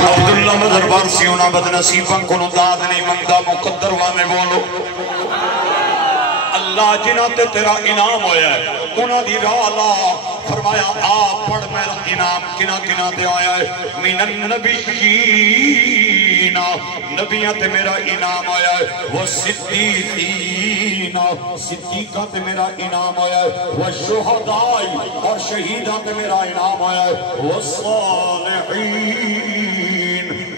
عبداللہ mother بارسی ہونا بدنصیباں کو داد نہیں منگا مقدر وانے بولو اللہ جنہ تے تیرا انعام ہویا ہے انہاں دی راہ لا فرمایا آپ پڑھ میرا انعام کنہ کنہ تے آیا ہے من النبیین نبیاں تے میرا انعام ہویا ہے وہ صدیقین صدیقہ تے میرا انعام ہویا ہے وہ شہدائی اور شہیدہ تے میرا انعام ہویا ہے وہ صالحین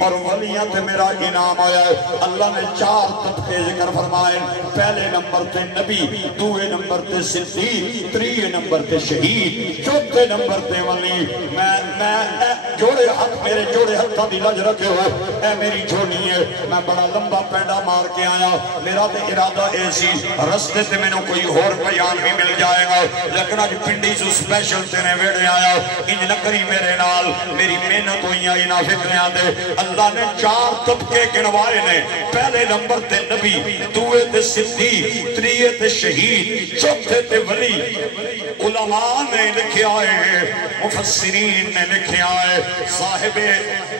اور ولیاں تے میرا انعام ہویا ہے اللہ نے 4 طبقے ذکر فرمائے پہلے نمبر تے نبی دوے نمبر تے صدیق تریے نمبر تے شہید چوتھے نمبر تے ولی میں جوڑے ہاتھ میرے جوڑے ہاتھاں دی لج رکھے ہو اے میری جھونی ہے میں بڑا لمبا پینڈا مار کے آیا میرا تے ارادہ ایسی رستے تے میں نے کوئی اور بیان بھی مل جائے گا لیکن آج پنڈی جو سپیشل تیرے ویڑے آیا انج نکری میرے نال میری محنت ہوئی آئی نا فکریاں دے اللہ نے 4 طبقے گنوائے نے پہلے نمبر تے نبی دوے تے صدیق تریے تے شہید چوتھے تے ولی علماء نے لکھے آئے مفسرین نے لکھے آئے صاحب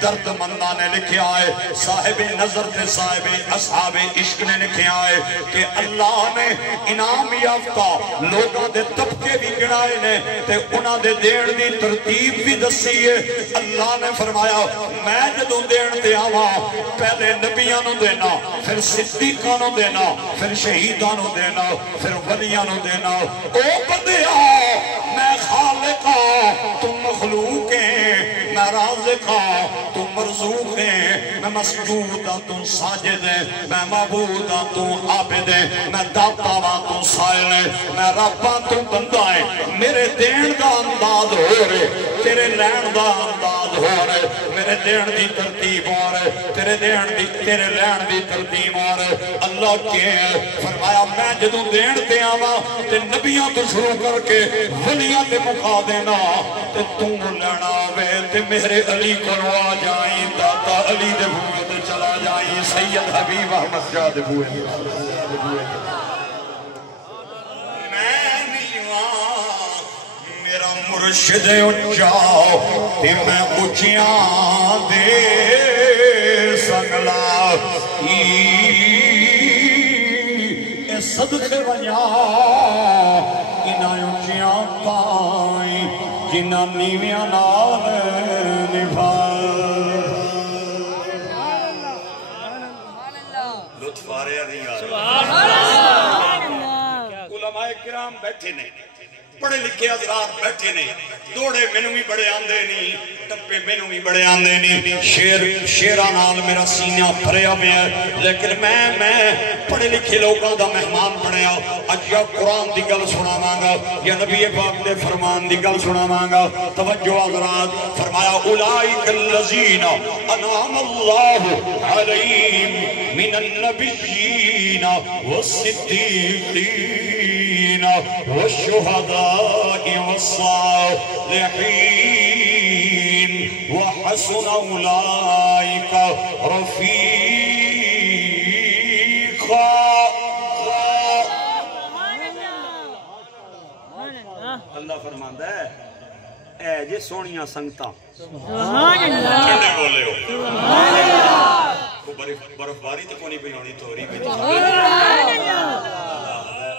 درد مندہ نے لکھے آئے صاحب نظر تے صاحب اصحاب عشق نے لکھے آئے کہ اللہ نے انعام یافتہ لوگوں دے طبقے بھی گنائے نے تے انہاں دے دین دی ترتیب بھی دسی ہے اللہ نے فرمایا میں جدوں دین تے آواں پہلے نبیاں نو دینا پھر صدیقاں نو دینا پھر شہیداں نو دینا پھر ولیاں نو دینا او بندیا میں خالق ہاں تم مخلوق ہیں میں رازق ہاں تم مرزوق ہیں میں مسجود ہاں تم ساجد ہیں میں معبود ہاں تم عابد ہیں میں داتا ہاں تم سائل ہیں میں رب ہاں تم بندہ ہے میرے دین دا انداز ہو رہے تیرے لین دا انداز ہو رہے میرے دین دی ترتیب ہو رہے تیرے لین دی ترتیب ہو رہے اللہ کے فرمایا میں جدوں دین تے آواں تے نبیاں تو شروع کر کے ولیاں تے مکھا دینا تے تم لینا وے تے میرے علی کو آ جائیں داتا علی دے بھوئے تے چلا جائیں سید حبیب احمد شاہ دے بھوئے میں نیواں میرا مرشد اچھاؤ تے میں اچھیاں دے سنگلا صدقے ونیا انہاں اچھیاں پائیں جنہاں نیویاں نال نبھائیں لطف آ رہے نہیں آ رہے علماء کرام بیٹھے نے بڑے لکھے حضرات بیٹھے نے دوڑے میں بھی بڑے آندے نہیں ٹپے میں بھی بڑے آندے نہیں شیرہ نال میرا سینہ بھریا میں ہے لیکن میں پڑھے لکھے لوگوں دا مہمان بنیا اج یا قرآن دی گل سنا مانگا یا نبی پاک دے فرمان دی گل سنا مانگا توجہ حضرات فرمایا اولئک الذین انعم اللہ علیہم من النبیین والصدیقین والشہداء والصالحین وحسن اولئک رفیقا اللہ فرماندا ہے اے جے سونیاں سنگتاں سبحان اللہ کنے بولے ہو سبحان اللہ کو برف باری تے کونی پئی ہونی توری پئی سبحان اللہ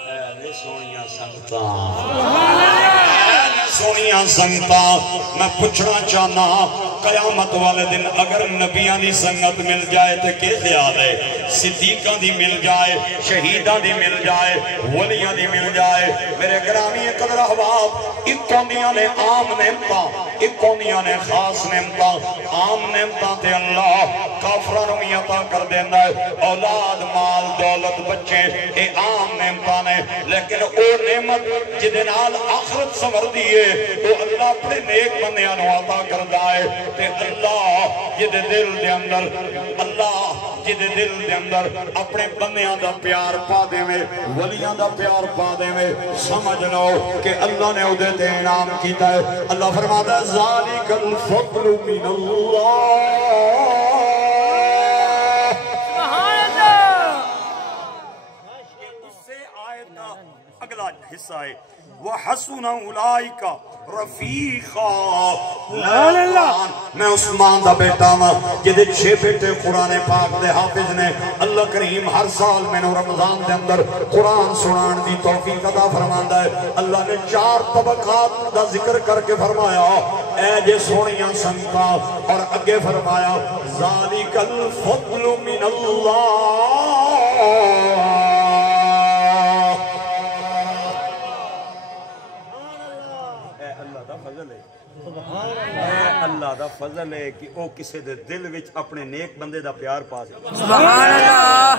اے جے سونیاں سنگتاں سبحان اللہ سونیاں سنگتاں میں پوچھنا چاہنا قیامت والے دن اگر نبیان دی سنگت مل جائے تو کیا خیال ہے صدیقان دی مل جائے شہیدان دی مل جائے ولیان دی مل جائے میرے گرامی قدر احباب اکونیاں نے عام نعمتاں اکونیاں نے خاص نعمتاں عام نعمتاں تے اللہ کافران ہوئی عطا کر دینا ہے اولاد مال دولت بچے اے عام نعمتاں نے لیکن او نعمت جدنال آخرت سمر دیئے وہ اللہ اپنے نیک بندیاں نو عطا کر دائے تے اللہ جدے دل دے اندر اللہ جدے دل دے اندر اپنے بندیاں دا پیار پا دے میں ولیاں دا پیار پا دے میں سمجھ لو کہ اللہ نے ادھے تے انعام کیتا ہے اللہ فرماتا ہے ذالک الفضل من اللہ سبحان اللہ اس سے آیت کا اگلا حصہ حصہ ہے وَحَسُنَ أُولَئِكَ رَفِيقًا میں عثمان دا بیٹا ہاں جدے 6 بیٹے قرآن پاک دے حافظ نے اللہ کریم ہر سال میں نے رمضان دے اندر قرآن سنان دی توفیق عطا فرماندا ہے اللہ نے 4 طبقات دا ذکر کر کے فرمایا اے جے سونیاں سنگتاں اور اگے فرمایا ذالک الفضل من اللہ اللہ دا فضل ہے کہ او کسے دے دل وچ اپنے نیک بندے دا پیار پا سکے سبحان اللہ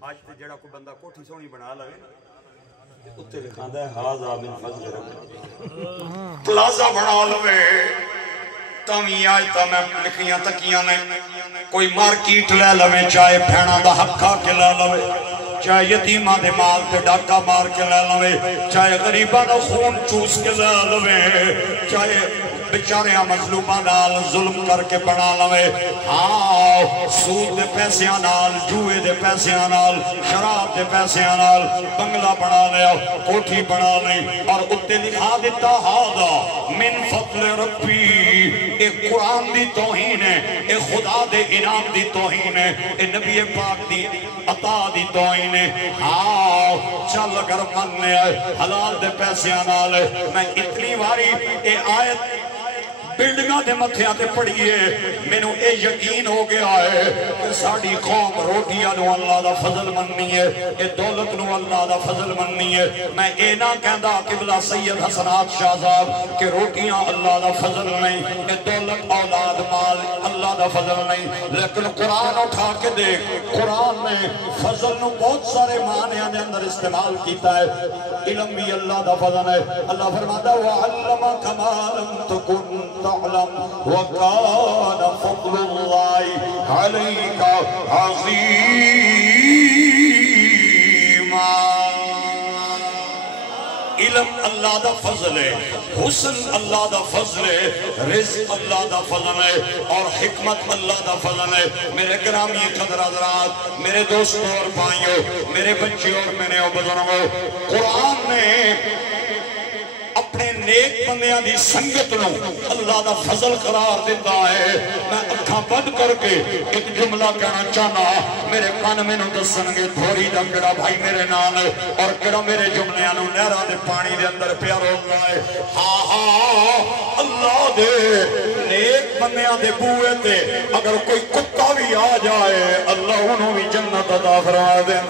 آج تے جڑا کوئی بندہ کوٹھی سونی بنا لوے اوتے لکھاندا ہے ھذا من فضل ربی پلازا بنا لوے تاویں آج تا میں لکھیاں تکیاں نے کوئی مارکیٹ لے لوے چاہے بھیڑاں دا حق کھا کے لے لوے چاہے یتیمہ دے مال تے ڈاکہ مار کے لے لوے چاہے غریبہ دا خون چوس کے لے لوے چاہے بیچاریاں مظلومہ نال ظلم کر کے بنا لوے ہاں سود دے پیسیاں نال جوئے دے پیسیاں نال شراب دے پیسیاں نال بنگلہ بنا لیا کوٹھی بنا لئی اور اتے لکھا دیتا ھذا من فضل ربی اے قرآن دی توہین ہے اے خدا دے انعام دی توہین ہے اے نبی پاک دی عطا دی توہین ہے ہاں چل اگر من نے حلال دے پیسیاں نال میں اتنی واری اے آیت بلڈنگاں دے متھیاں تے پڑھیے مینوں اے یقین ہو گیا ہے کہ ساڈی قوم روٹیاں نو اللہ دا فضل مننی ہے اے دولت نو اللہ دا فضل مننی ہے میں اے نہ کہندا قبلہ سید حسنات شاہ صاحب کہ روٹیاں اللہ دا فضل نہیں اے دولت اولاد مال اللہ دا فضل نہیں لیکن قرآن اٹھا کے دیکھ قرآن نے فضل نو بہت سارے معنیاں دے اندر استعمال کیتا ہے علم بھی اللہ دا فضل ہے اللہ فرماتا ہے وَعَلَّمَكَ مَا لَمْ تَكُنْ تعلم وَكَانَ فَضْلُ اللَّهِ عَلَيْكَ عَظِيمًا علم اللہ دا فضل ہے حسن اللہ دا فضل ہے رزق اللہ دا فضل ہے اور حکمت اللہ دا فضل ہے میرے گرامی قدر حضرات میرے دوستوں اور بھائیوں میرے بچے اور میرے بزرگوں قرآن نے اپنے نیک بندیاں دی سنگت نو اللہ دا فضل قرار دیتا ہے میں اکھاں بند کر کے ایک جملہ کہنا چاہنا میرے کان میں نو دسن گے تھوڑی دا کڑا بھائی میرے نال اور کڑا میرے جملیاں نو نہراں دے پانی دے اندر پیار ہوتا ہے ہاں ہاں اللہ دے نیک بندیاں دے بوئے تے اگر کوئی کتا بھی آ جائے اللہ انہوں بھی جنت عطا فرما دے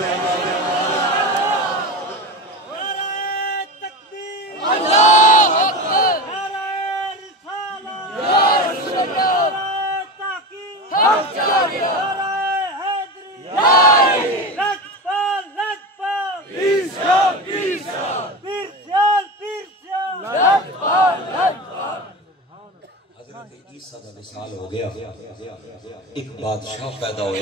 اللہ اکبر نعرہ رسالت یا رسول اللہ تحقیق حق جاریہ نعرہ حیدری لجپال لجپال پیرسیال پیرسیال پیرسیال پیرسیال لجپال لجپال حضرت عیسیٰ کا وصال ہو گیا ایک بادشاہ پیدا ہوئے